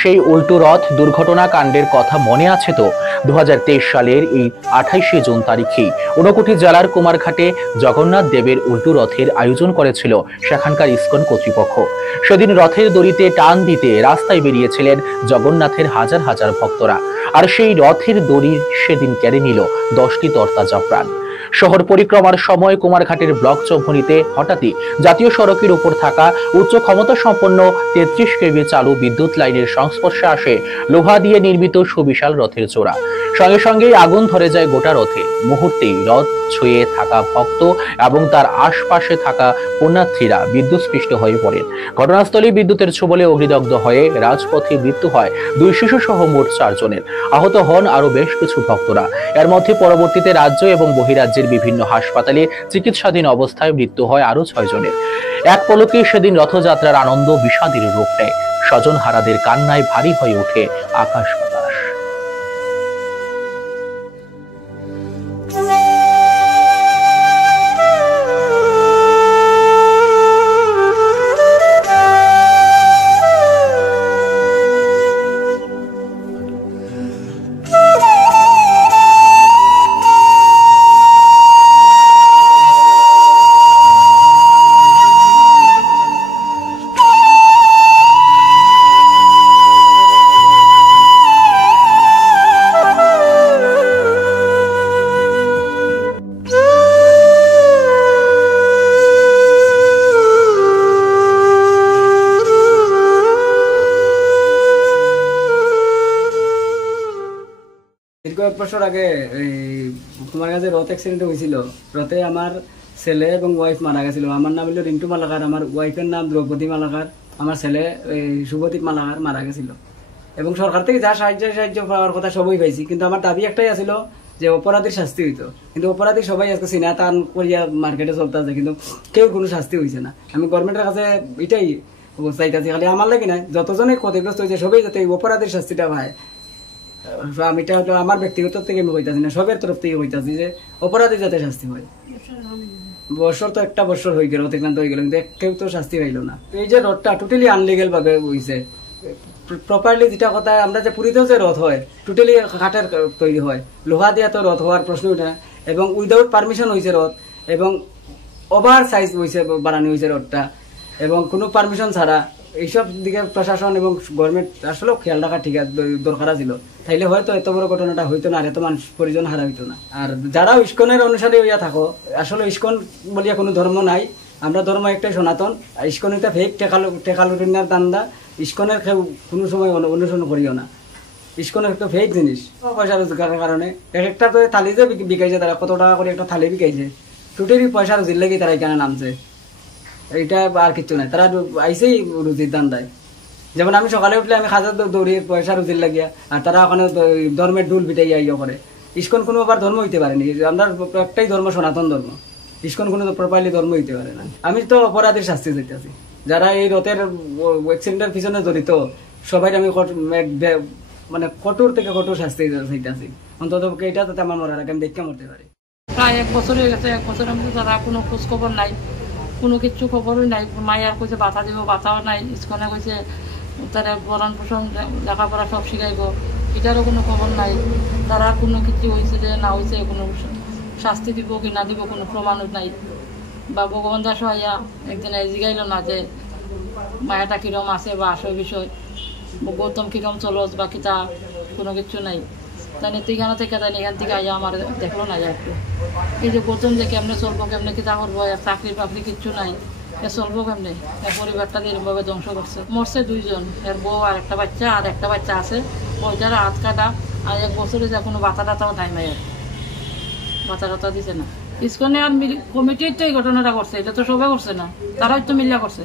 সেই উল্টো রথ দুর্ঘটনা কাণ্ডের কথা মনে আছে তো? 2023 সালের এই 28শে জুন তারিখে ঊনকোটি জেলার কুমারঘাটে জগন্নাথ দেবের উল্টো রথের আয়োজন করেছিল সেখানকার ইসকন কর্তৃপক্ষ। সেদিন রথের দড়িতে টান দিতে রাস্তায় বেরিয়েছিলেন জগন্নাথের হাজার হাজার ভক্তরা, আর সেই রথের দড়ি সেদিন কেড়ে নিল 10টি তরতাজা প্রাণ। শহর পরিক্রমার সময় কুমারঘাটের ব্লক চৌমুহনীতে হঠাৎই জাতীয় সড়কের উপর থাকা উচ্চ ক্ষমতা সম্পন্ন 33 কেভি চালু বিদ্যুৎ লাইনের সংস্পর্শে আসে লোহা দিয়ে নির্মিত সুবিশাল রথের জোড়া। সঙ্গে সঙ্গেই আগুন ধরে যায় গোটা রথে। মুহূর্তেই রথ ছুঁয়ে থাকা ভক্ত এবং তার আশপাশে থাকা পুণ্যার্থীরা বিদ্যুৎস্পৃষ্ট হয়ে পড়েন। ঘটনাস্থলে বিদ্যুতের ছোবলে অগ্নিদগ্ধ হয়ে রাজপথে মৃত্যু হয় 2 শিশু সহ মোট 4 জনের। আহত হন আরো বেশ কিছু ভক্তরা। এর মধ্যে পরবর্তীতে রাজ্য এবং বহিরাজ্যের বিভিন্ন হাসপাতালে চিকিৎসাধীন অবস্থায় মৃত্যু হয় আরো 6 জনের। এক পলকে সেদিন রথযাত্রার আনন্দ বিষাদের রূপ নেয়। স্বজন হারাদের কান্নায় ভারী হয়ে ওঠে আকাশ বাতাস। দীর্ঘ 1 বছর আগে কুমারঘাটে রথ অ্যাক্সিডেন্ট হয়েছিল। রথে আমার ছেলে এবং ওয়াইফ মারা গেছিল। আমার নাম হলো রিন্টু মালাকার, আমার ওয়াইফের নাম দ্রৌপদী মালাকার, আমার ছেলে শুভদীপ মালাকার মারা গেছিল। এবং সরকার থেকে যা সাহায্য পাওয়ার কথা সবই পাইছি, কিন্তু আমার দাবি একটাই আছিল যে অপরাধীর শাস্তি হইতো। কিন্তু অপরাধী সবাই আজকে সিনা টান করিয়া মার্কেটে চলতে আছে, কিন্তু কেউ কোনো শাস্তি হয়েছে না। আমি গভর্নমেন্টের কাছে এটাই চাইতেছি, খালি আমার লাগে না, যতজনে ক্ষতিগ্রস্ত হয়েছে সবাই যাতে অপরাধীর শাস্তিটা পায়। আমি এটা হলো আমার ব্যক্তিগত থেকে আমি কইতাছি না, সবের তরফ থেকে কইতাছি যে অপরাধী যাতে শাস্তি হয়। বছর তো 1 বছর হয়ে গেল, অতিক্রান্ত হয়ে গেল, কিন্তু কেউ তো শাস্তি পাইল না। এই যে রথটা টোটালি আনলিগেল ভাবে হয়েছে। প্রপারলি যেটা কথা, আমরা যে পুরীতেও যে রথ হয় টোটালি কাঠের তৈরি হয়, লোহা দিয়া তো রথ হওয়ার প্রশ্ন ওঠে না। এবং উইদাউট পারমিশন হয়েছে রথ, এবং ওভার সাইজ হয়েছে, বানানো হয়েছে রথটা, এবং কোনো পারমিশন ছাড়া। এইসব দিকে প্রশাসন এবং গভর্নমেন্ট আসলে খেয়াল রাখা ঠিক দরকার ছিল, তাইলে হয়তো এত বড় ঘটনাটা হইতো না, আর এত মানুষ পরিজন হারা হইতো না। আর যারা ইস্কনের অনুসারী হইয়া থাকো, আসলে ইস্কন বলিয়া কোনো ধর্ম নাই, আমরা ধর্ম একটাই সনাতন। ইস্কন এটা ফেক টেকালুটিনার দান্দা, ইস্কনের কেউ কোনো সময় অনুসরণ করিও না। ইস্কনের একটা ফেক জিনিস, পয়সা রোজগারের কারণে। একটা তো থালি যে বিকাইছে, তারা কত টাকা করে একটা থালি বিকাইছে, টোটালি পয়সা রুজির লেগে তারা এখানে নামছে। এইটা আর কিছু নাই, তারা আইসেই রুজির দান দেয়। যেমন আমি সকালে উঠলে আমি খাজা দৌড়ি পয়সা রুজির লাগিয়া, আর তারা ওখানে ধর্মের ডুল পিটাই ইয়ে করে। ইস্কন কোনো আবার ধর্ম হইতে পারেনি, আমরা একটাই ধর্ম, সনাতন ধর্ম। ইস্কন কোনো প্রপারলি ধর্ম হইতে পারে না। আমি তো অপরাধীর শাস্তি চাইতেছি, যারা এই রথের অ্যাক্সিডেন্টের পিছনে জড়িত সবাই আমি মানে কঠোর থেকে কঠোর শাস্তি চাইতেছি। অন্তত এটা যাতে আমার মরার আগে আমি দেখতে মরতে পারি। প্রায় 1 বছর হয়ে গেছে, 1 বছরের মধ্যে তারা কোনো খোঁজ খবর নাই, কোনো কিছু খবরই নাই। মাইয়ার কইছে বাতা দিব, বাতাও নাই। ইস্কনে কইছে তারা বরণ পোষণ লেখাপড়া সব শিখাইব, এটারও কোনো খবর নাই। তারা কোনো কিছু হয়েছে যে না হয়েছে, কোনো শাস্তি দিব কি না দিব কোনো প্রমাণও নাই। বা ভগবান দাস আইয়া একদিন জিগাইল না যে মায়াটা কিরম আছে বা আসল বিষয়, গৌতম কিরম চলস বা কিতা, কোনো কিছু নাই। তাই এখানে থেকে তাই এখান থেকে আইয়া আমার দেখলো না একটু। এই যে গৌতম যে কেমনে চলবো, কেমনে কিতা করবো, চাকরি বাকরি কিচ্ছু নাই, এ চলবো কেমনে? পরিবারটা এরকমভাবে ধ্বংস করছে। মরছে 2 জন, এর বউ আর একটা বাচ্চা, আর একটা বাচ্চা আছে, ওইটার হাত কাটা। আর 1 বছরে যা কোনো বাতা টাতাও নাই, মায়ের বাতা টাতা দিছে না। ইস্কনে আর কমিটির তো এই ঘটনাটা করছে, এটা তো সবাই করছে না, তারাই তো মিলিয়া করছে।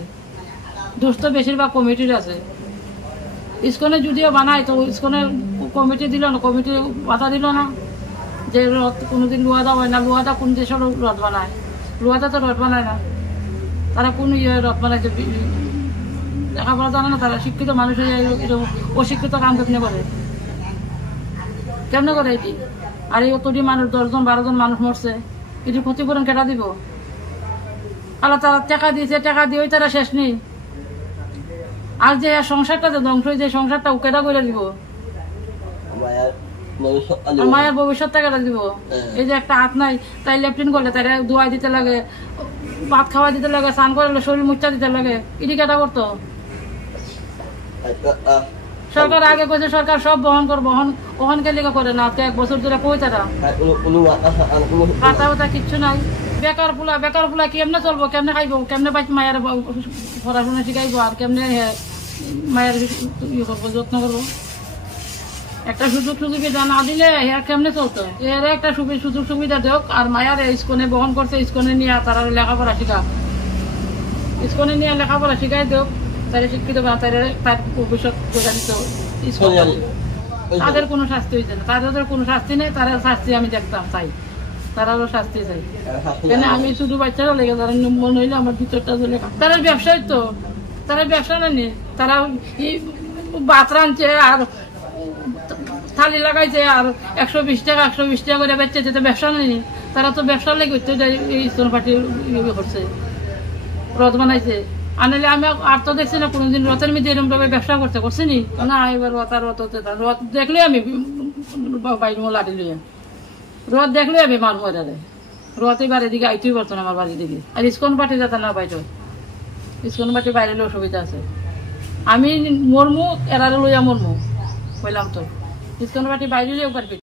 দোষ তো বেশিরভাগ কমিটির আছে। ইস্কনে যদিও বানায় তো ইস্কনের কমিটি দিল না, কমিটি বাধা দিল না যে রথ কোনোদিন লোহাদা হয় না। লোহাদা কোন দেশের রথ বানায়? লোহাদা তো রথ বানায় না। তারা কোন রথ বানাইছে? লেখাপড়া জানে না তারা, শিক্ষিত মানুষ অশিক্ষিত কাম কেমনে করে, কেমনে করে এটি? আর এই অতটি মানুষ 10 জন 12 জন মানুষ মরছে, এটি ক্ষতিপূরণ কেটা দিব? আল্লাহ তারা টাকা দিয়েছে, টাকা দিয়েই তারা শেষ নেই। আর যে সংসারটা যে ধ্বংস হয়েছে সংসারটা কেটা করে দিব, আর মায়ের ভবিষ্যৎটা কেটা দিব। এই যে একটা হাত নাই, তাই লেফটিন করলে তাই দোয়া দিতে লাগে, ভাত খাওয়া দিতে লাগে, স্নান করলে শরীর মুচ্ছা দিতে লাগে, এটি কেটা করতো? সরকার আগে কইছে সরকার সব বহন কে লিখে করে না, আজকে 1 বছর ধরে কই তারা খাতা বাতা কিচ্ছু নাই। বেকার ফুলা কেমনে চলবো, কেমনে খাইবো, কেমনে মায়ের পড়াশোনা শিখাইবো, আর কেমনে মায়ের ইয়ে করবো, যত্ন করবো। একটা সুযোগ সুবিধা না দিলে হ্যাঁ কেমনে চলতো? এর একটা সুযোগ সুবিধা দেখ, আর মায়ের স্কুলে বহন করছে, স্কুলে নিয়ে তারা লেখাপড়া শিখা, স্কুলে নিয়ে লেখাপড়া শিখাই দেখ, তারা শিক্ষিত বা তার ভবিষ্যৎ করে দিত। তাদের কোনো শাস্তি হয়েছে না, তাদের কোনো শাস্তি নেই, তারা শাস্তি আমি দেখতাম চাই, তারাও শাস্তি চাই। কেন আমি শুধু বাচ্চারা লেগে তারা মনে হইলে আমার ভিতরটা চলে, তারা ব্যবসায়ী তো, তারা ব্যবসা নেই, তারা ভাত রাঁধছে আর থালি লাগাইছে আর 120 টাকা করে বেচছে, যেটা ব্যবসা নেই। তারা তো ব্যবসা লেগে এই স্তন পার্টি করছে, রথ বানাইছে। আনলে আমি আর তো দেখছি না কোনোদিন রথের মধ্যে এরকম ভাবে ব্যবসা করছি নি না। এবার রথ দেখলে আমি বাইর লাঠি লইয়া, রথ দেখলে আমি মান হয়ে যায়। রথ এবার এদিকে আইতেই পারতো না আমার বাড়ির দিকে, আর ইস্কন পার্টি যাতে না পাইতো, ইস্কন পার্টি বাইরে অসুবিধা আছে। আমি মরমু এরারে লইয়া মরমু কইলাম তো, ইস্কন পার্টি বাইরে পারবি।